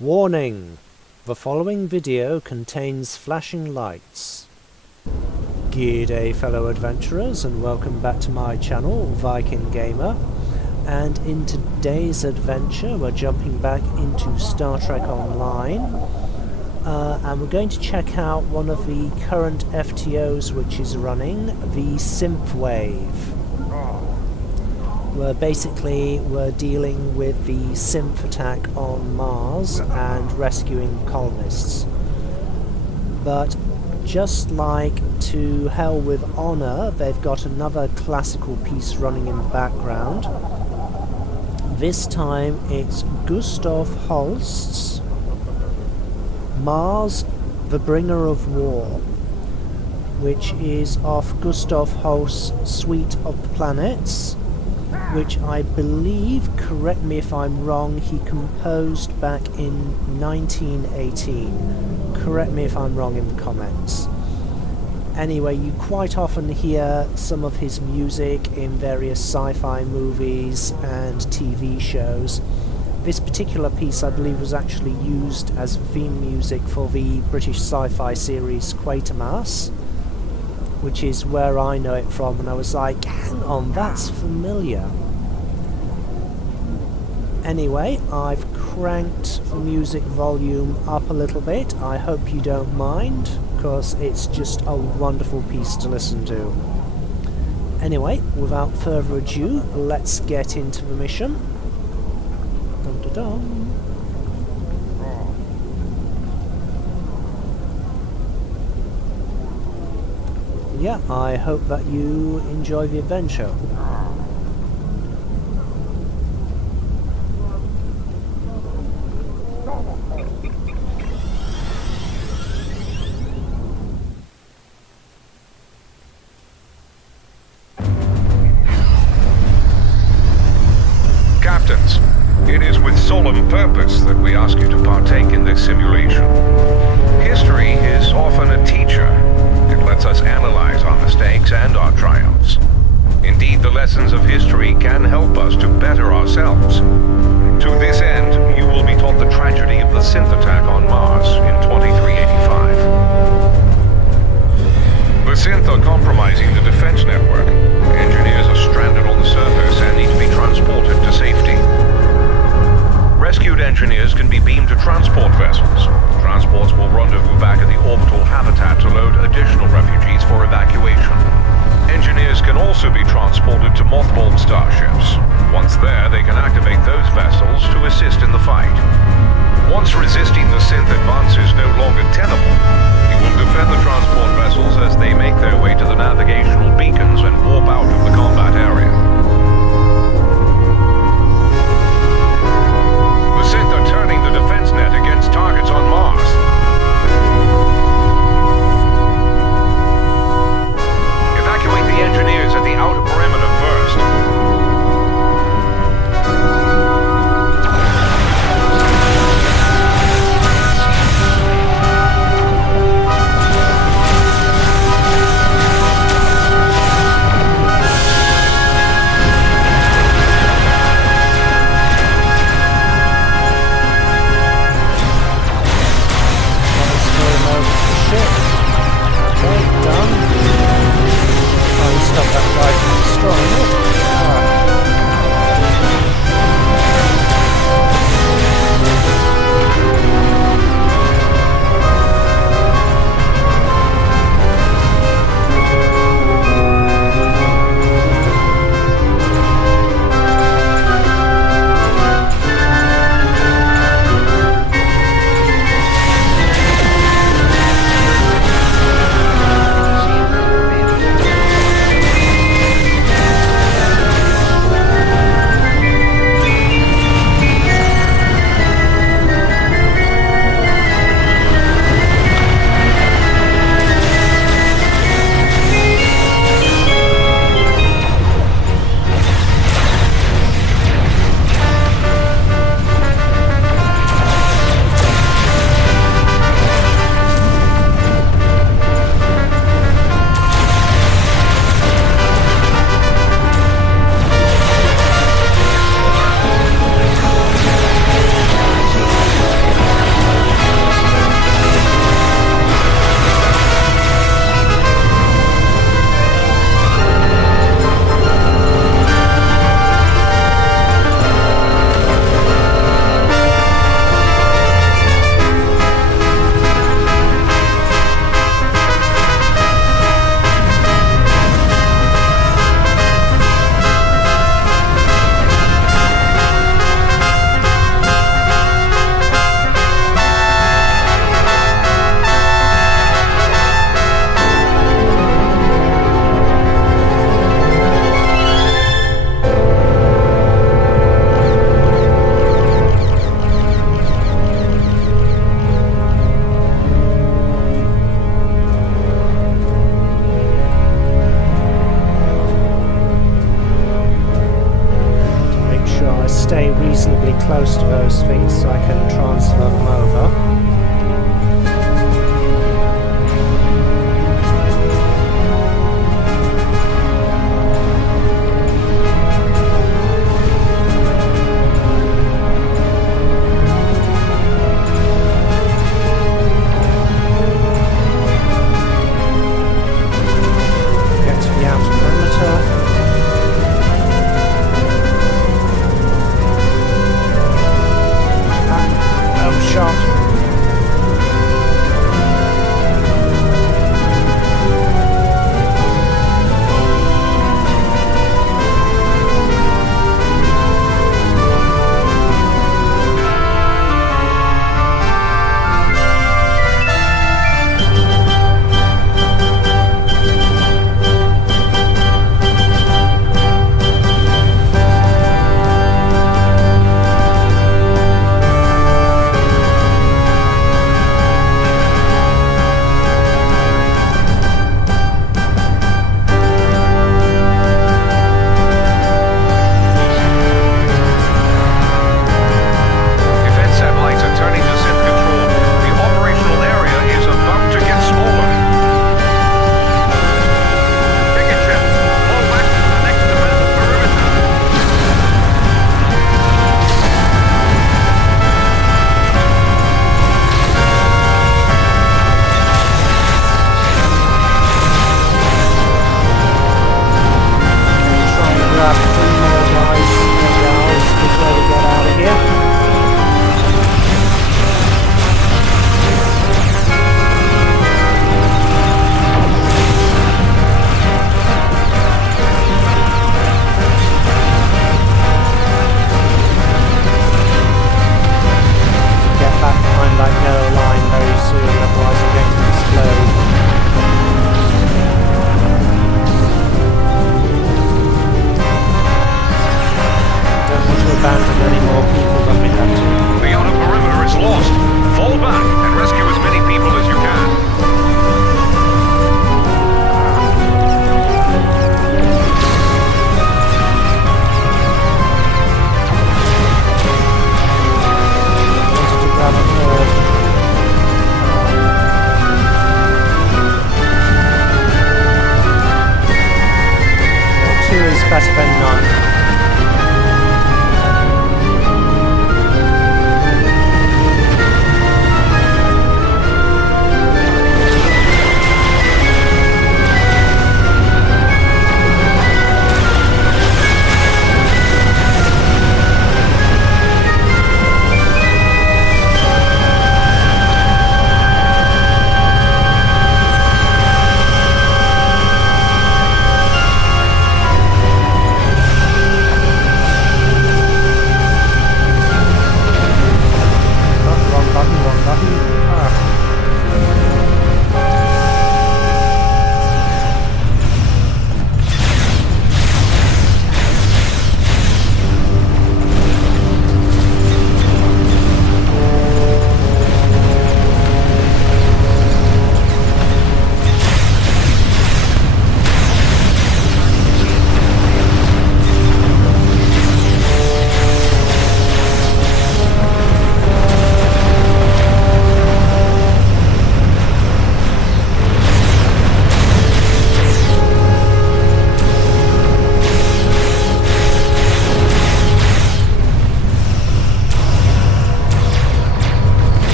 Warning! The following video contains flashing lights. G'day fellow adventurers, and welcome back to my channel, Viking Gamer. And in today's adventure we're jumping back into Star Trek Online, and we're going to check out one of the current FTOs which is running, the Synth Wave. We're dealing with the synth attack on Mars and rescuing colonists. But just like To Hell with Honor, they've got another classical piece running in the background. This time it's Gustav Holst's Mars, the Bringer of War, which is off Gustav Holst's Suite of the Planets, which I believe, correct me if I'm wrong, he composed back in 1918. Correct me if I'm wrong in the comments. Anyway, you quite often hear some of his music in various sci-fi movies and TV shows. This particular piece, I believe, was actually used as theme music for the British sci-fi series Quatermass, which is where I know it from, and I was like, hang on, that's familiar. Anyway, I've cranked the music volume up a little bit. I hope you don't mind, because it's just a wonderful piece to listen to. Anyway, without further ado, let's get into the mission. Dum da dum. Yeah, I hope that you enjoy the adventure. Captains, it is with solemn purpose that we ask you to partake in this simulation. History is often a teacher. It lets us analyze our mistakes and our triumphs. Indeed, the lessons of history can help us to better ourselves. To this end, you will be taught the tragedy of the synth attack on Mars in 2385. The synth are compromising the defense network. Engineers are stranded on the surface and need to be transported to safety. Rescued engineers can be beamed to transport vessels. Transports will rendezvous back at the orbital habitat to load additional refugees for evacuation. Engineers can also be transported to mothballed starships. Once there, they can activate those vessels to assist in the fight. Once resisting the synth advance is no longer tenable, you will defend the transport vessels as they make their way to the navigational beacons and warp out of the combat area. The synth are turning the defense net against targets on Mars. Evacuate the engineers at the outer perimeter first.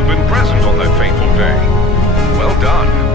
you've been present on that fateful day. Well done.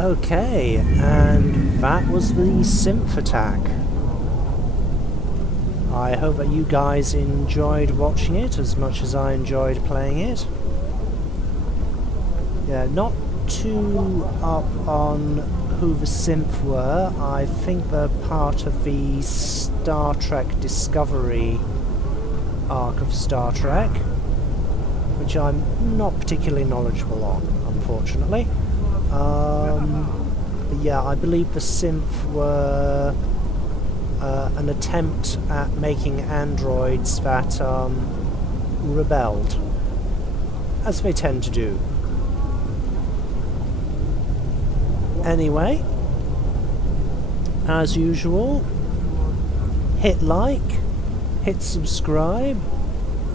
Okay, and that was the synth attack. I hope that you guys enjoyed watching it as much as I enjoyed playing it. Yeah, not too up on who the synth were. I think they're part of the Star Trek Discovery arc of Star Trek, which I'm not particularly knowledgeable on, unfortunately. But yeah, I believe the synth were an attempt at making androids that rebelled, as they tend to do. Anyway, as usual, hit like, hit subscribe,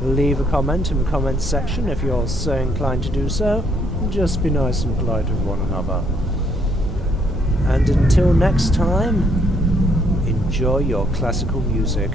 leave a comment in the comments section if you're so inclined to do so. Just be nice and polite with one another. And until next time, enjoy your classical music.